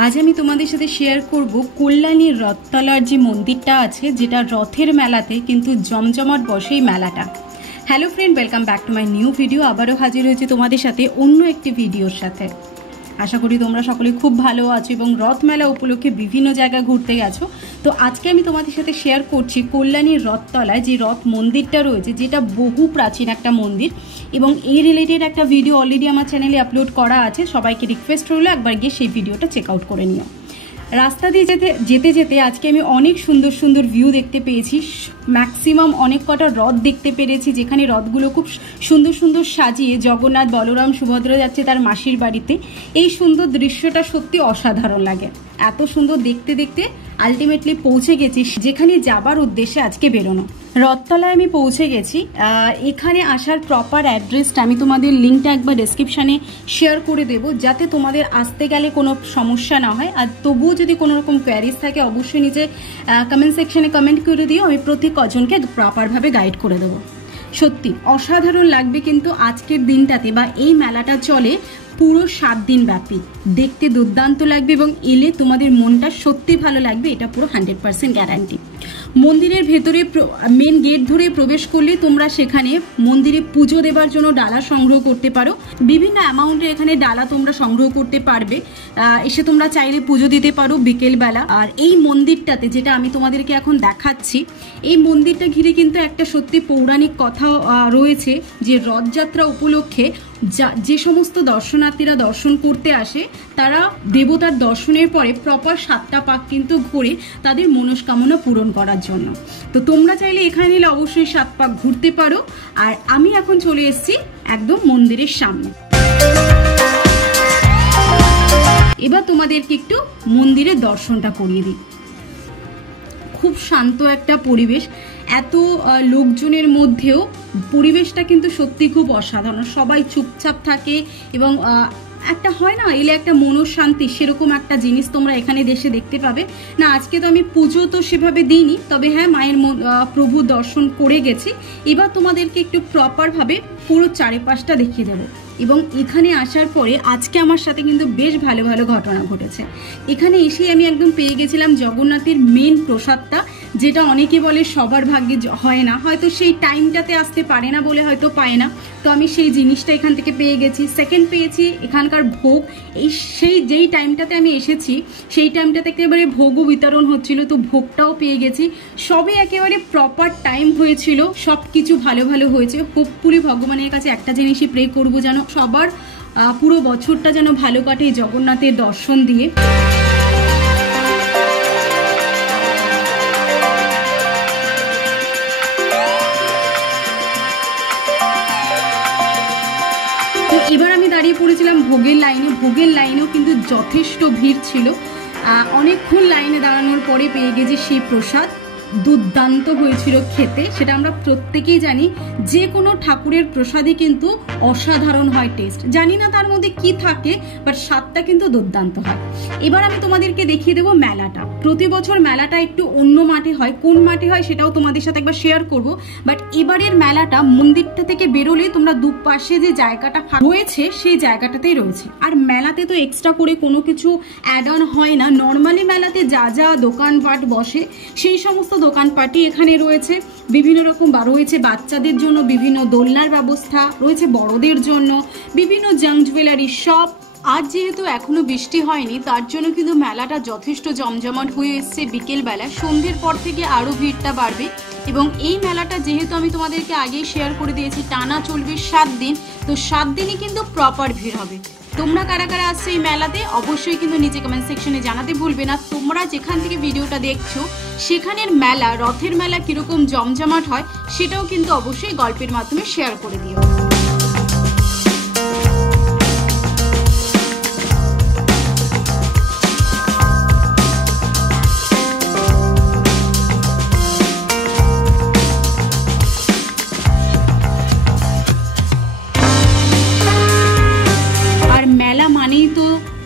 आज আমি তোমাদের সাথে শেয়ার করব কল্যাণীর রথতলার যে মন্দিরটা আছে, যেটা রথের মেলাতে কিন্তু জমজমাট বসে এই মেলাটা। Hello friend, welcome back to my new video. আবারও হাজির হয়েছে তোমাদের সাথে অন্য একটি ভিডিওর সাথে। আশা করি তোমরা সকলে খুব ভালো আছো এবং রথ মেলা উপলক্ষে বিভিন্ন জায়গায় ঘুরতে গেছো। তো আজকে আমি তোমাদের সাথে শেয়ার করছি কল্যাণীর রথতলায় যে রথ মন্দিরটা রয়েছে, যেটা বহু প্রাচীন একটা মন্দির এবং এই রিলেটেড একটা ভিডিও অলরেডি আমার চ্যানেলে আপলোড করা আছে। সবাইকে রিকোয়েস্ট রইলো একবার গিয়ে সেই ভিডিওটা চেক আউট করে নিও। রাস্তা দিয়ে যেতে যেতে আজকে আমি অনেক সুন্দর সুন্দর ভিউ দেখতে পেয়েছি। ম্যাক্সিমাম অনেক কটা রথ দেখতে পেরেছি, যেখানে রথগুলো খুব সুন্দর সুন্দর সাজিয়ে জগন্নাথ, বলরাম, সুভদ্রা যাচ্ছে তার মাসির বাড়িতে। এই সুন্দর দৃশ্যটা সত্যি অসাধারণ লাগে। এত সুন্দর দেখতে দেখতে আলটিমেটলি পৌঁছে গেছি যেখানে যাবার উদ্দেশ্যে আজকে বেরোনো। রথতলায় আমি পৌঁছে গেছি। এখানে আসার প্রপার অ্যাড্রেসটা আমি তোমাদের লিঙ্কটা একবার ডেসক্রিপশানে শেয়ার করে দেবো, যাতে তোমাদের আসতে গেলে কোনো সমস্যা না হয়। আর তবুও যদি কোনো রকম কোয়ারিজ থাকে অবশ্যই নিচে কমেন্ট সেকশনে কমেন্ট করে দিও, আমি প্রতি কজনকে প্রপারভাবে গাইড করে দেবো। সত্যি অসাধারণ লাগবে কিন্তু আজকের দিনটাতে, বা এই মেলাটা চলে পুরো 7 দিন ব্যাপী। দেখতে দুর্দান্ত লাগবে এবং এলে তোমাদের মনটা সত্যি ভালো লাগবে, এটা পুরো 100% গ্যারান্টি। মন্দিরের ভেতরে মেন গেট ধরে প্রবেশ করলে তোমরা সেখানে মন্দিরে পুজো দেবার জন্য ডালা সংগ্রহ করতে পারো। বিভিন্ন অ্যামাউন্টের এখানে ডালা তোমরা সংগ্রহ করতে পারবে। এসে তোমরা চাইলে পুজো দিতে পারো বিকেলবেলা। আর এই মন্দিরটাতে যেটা আমি তোমাদেরকে এখন দেখাচ্ছি, এই মন্দিরটা ঘিরে কিন্তু একটা সত্যি পৌরাণিক কথা রয়েছে, যে রথযাত্রা উপলক্ষে যে সমস্ত দর্শনার্থীরা দর্শন করতে আসে, তারা দেবতার দর্শনের পরে প্রপার 7টা পাক কিন্তু ঘুরে তাদের মনস্কামনা পূরণ করার জন্য। তো তোমরা চাইলে এখানে এলে অবশ্যই 7 পাক ঘুরতে পারো। আর আমি এখন চলে এসেছি একদম মন্দিরের সামনে। এবার তোমাদেরকে একটু মন্দিরের দর্শনটা করিয়ে দিই। খুব শান্ত একটা পরিবেশ, এত লোকজনের মধ্যেও পরিবেশটা কিন্তু সত্যি খুব অসাধারণ। সবাই চুপচাপ থাকে এবং একটা হয় না, এলে একটা মনঃশান্তি, সেরকম একটা জিনিস তোমরা এখানে দেশে দেখতে পাবে না। আজকে তো আমি পুজো তো সেভাবে দিইনি, তবে হ্যাঁ মায়ের প্রভু দর্শন করে গেছি। এবার তোমাদেরকে একটু প্রপারভাবে পুরো চারিপাশটা দেখিয়ে দেবো। এবং এখানে আসার পরে আজকে আমার সাথে কিন্তু বেশ ভালো ভালো ঘটনা ঘটেছে। এখানে এসে আমি একদম পেয়ে গেছিলাম জগন্নাথের মেন প্রসাদটা, যেটা অনেকে বলে সবার ভাগ্যে হয় না, হয়তো সেই টাইমটাতে আসতে পারে না বলে হয়তো পায় না। তো আমি সেই জিনিসটা এখান থেকে পেয়ে গেছি। সেকেন্ড পেয়েছি এখানকার ভোগ। যেই টাইমটাতে আমি এসেছি সেই টাইমটাতে একেবারে ভোগও বিতরণ হচ্ছিল, তো ভোগটাও পেয়ে গেছি। সবই একেবারে প্রপার টাইম হয়েছিল, সব কিছু ভালো ভালো হয়েছে। হোপফুলি ভগবানের কাছে একটা জিনিসই প্রে করবো, যেন সবার পুরো বছরটা যেন ভালো কাটে জগন্নাথের দর্শন দিয়ে। এবার আমি দাঁড়িয়ে পড়েছিলাম ভোগের লাইনে। ভোগের লাইনেও কিন্তু যথেষ্ট ভিড় ছিল। অনেকক্ষণ লাইনে দাঁড়ানোর পরে পেয়ে গেছি সেই প্রসাদ। দুর্দান্ত হয়েছিল খেতে, সেটা আমরা প্রত্যেকেই জানি। যে কোনো ঠাকুরের প্রসাদই কিন্তু অসাধারণ হয় টেস্ট। জানি না তার মধ্যে কি থাকে, বাট স্বাদটা কিন্তু দুর্দান্ত হয়। এবার আমি তোমাদেরকে দেখিয়ে দেবো মেলাটা। প্রতি বছর মেলাটা একটু অন্য মাঠে হয়, কোন মাঠে হয় সেটাও তোমাদের সাথে একবার শেয়ার করব। বাট এবারের মেলাটা মন্দিরটা থেকে বেরোলে তোমরা দুপাশে যে জায়গাটা রয়েছে সেই জায়গাটাতেই রয়েছে। আর মেলাতে তো এক্সট্রা করে কোনো কিছু অ্যাড অন হয় না। নর্মালি মেলাতে যা যা দোকানপাট বসে সেই সমস্ত দোকানপাটি এখানে রয়েছে। বিভিন্ন রকম রয়েছে বাচ্চাদের জন্য বিভিন্ন দোলনার ব্যবস্থা রয়েছে, বড়দের জন্য বিভিন্ন জাঙ্ক জুয়েলারি শপ। আজ যেহেতু এখনো বৃষ্টি হয়নি, তার জন্য কিন্তু মেলাটা যথেষ্ট জমজমাট হয়ে এসছে। বিকেলবেলা সন্ধ্যের পর থেকে আরো ভিড়টা বাড়বে। এবং এই মেলাটা যেহেতু আমি তোমাদেরকে আগেই শেয়ার করে দিয়েছি, টানা চলবে 7 দিন। তো 7 দিনই কিন্তু প্রপার ভিড় হবে। তোমরা কারা কারা আসছো এই মেলাতে অবশ্যই কিন্তু নিচে কমেন্ট সেকশনে জানাতে ভুলবে না। তোমরা যেখান থেকে ভিডিওটা দেখছো সেখানের মেলা, রথের মেলা কিরকম জমজমাট হয় সেটাও কিন্তু অবশ্যই গল্পের মাধ্যমে শেয়ার করে দিও।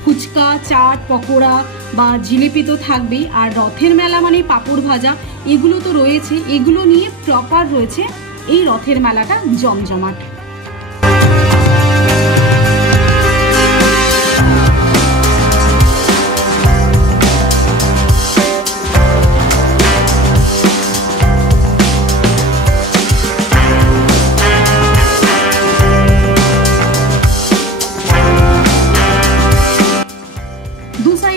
ফুচকা, চাট, পকোড়া বা জিলিপি তো থাকবেই। আর রথের মেলা মানে পাঁপড় ভাজা, এগুলো তো রয়েছে। এগুলো নিয়ে প্রপার রয়েছে এই রথের মেলাটা জমজমাট।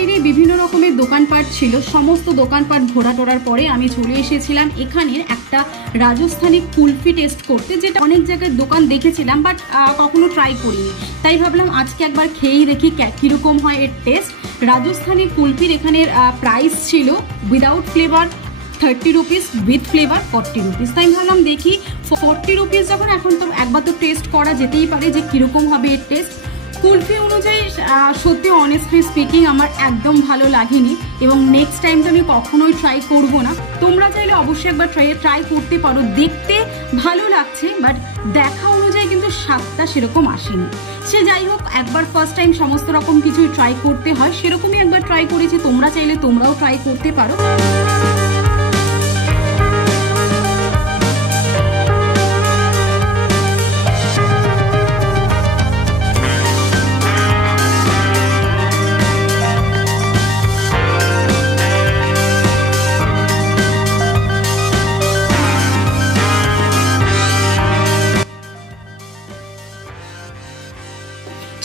বাইরে বিভিন্ন রকমের দোকানপাট ছিল, সমস্ত দোকানপাট ঘোরা টোরার পরে আমি চলে এসেছিলাম এখানের একটা রাজস্থানি কুলফি টেস্ট করতে, যেটা অনেক জায়গায় দোকান দেখেছিলাম বাট কখনো ট্রাই করিনি। তাই ভাবলাম আজকে একবার খেয়েই দেখি কীরকম হয় এর টেস্ট। রাজস্থানি কুলফির এখানের প্রাইস ছিল without flavour 30 rupees, with flavour 40 rupees. তাই ভাবলাম দেখি 40 রুপিস যখন, এখন তো একবার তো টেস্ট করা যেতেই পারে যে কীরকম হবে এর টেস্ট। কুলফি অনুযায়ী সত্যি অনেস্টলি স্পিকিং আমার একদম ভালো লাগেনি এবং নেক্সট টাইম তো আমি কখনোই ট্রাই করব না। তোমরা চাইলে অবশ্যই একবার ট্রাই করতে পারো। দেখতে ভালো লাগছে বাট দেখা অনুযায়ী কিন্তু স্বাদটা সেরকম আসেনি। সে যাই হোক, একবার ফার্স্ট টাইম সমস্ত রকম কিছুই ট্রাই করতে হয়, সেরকমই একবার ট্রাই করেছি। তোমরা চাইলে তোমরাও ট্রাই করতে পারো।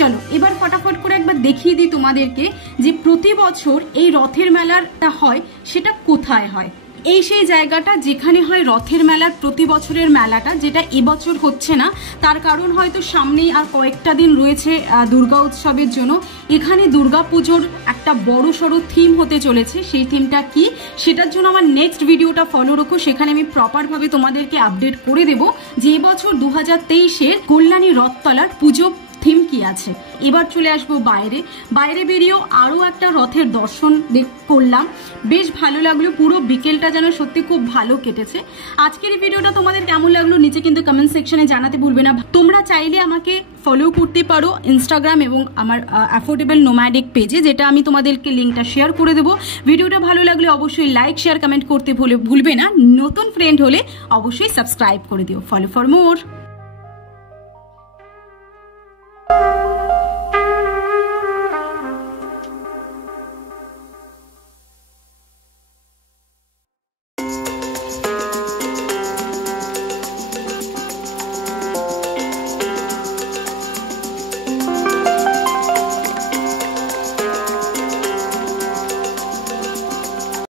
চলো এবার ফটাফট করে একবার দেখিয়ে দিই তোমাদেরকে যে প্রতি বছর এই রথের মেলাটা হয় সেটা কোথায় হয়। এই সেই জায়গাটা যেখানে হয় রথের মেলার প্রতি বছরের মেলাটা, যেটা এবছর হচ্ছে না। তার কারণ হয়তো সামনেই আর কয়েকটা দিন রয়েছে দুর্গা উৎসবের জন্য। এখানে দুর্গা পুজোর একটা বড় সড়ো থিম হতে চলেছে। সেই থিমটা কি, সেটার জন্য আমার নেক্সট ভিডিওটা ফলো রাখো, সেখানে আমি প্রপারভাবে তোমাদেরকে আপডেট করে দেবো যে এবছর 2023-এর কল্যাণী রথতলার পুজো থিম কি আছে। এবার চলে আসবো বাইরে বেরিয়েও আরও একটা রথের দর্শন করলাম, বেশ ভালো লাগলো। পুরো বিকেলটা যেন সত্যি খুব ভালো কেটেছে। আজকের এই ভিডিওটা তোমাদের কেমন লাগলো নিচে কিন্তু কমেন্ট সেকশনে জানাতে ভুলবে না। তোমরা চাইলে আমাকে ফলো করতে পারো ইনস্টাগ্রাম এবং আমার অ্যাফোর্ডেবল নোম্যাডিক পেজে, যেটা আমি তোমাদেরকে লিঙ্কটা শেয়ার করে দেবো। ভিডিওটা ভালো লাগলে অবশ্যই লাইক শেয়ার কমেন্ট করতে ভুলবে না। নতুন ফ্রেন্ড হলে অবশ্যই সাবস্ক্রাইব করে দিও। Follow for more.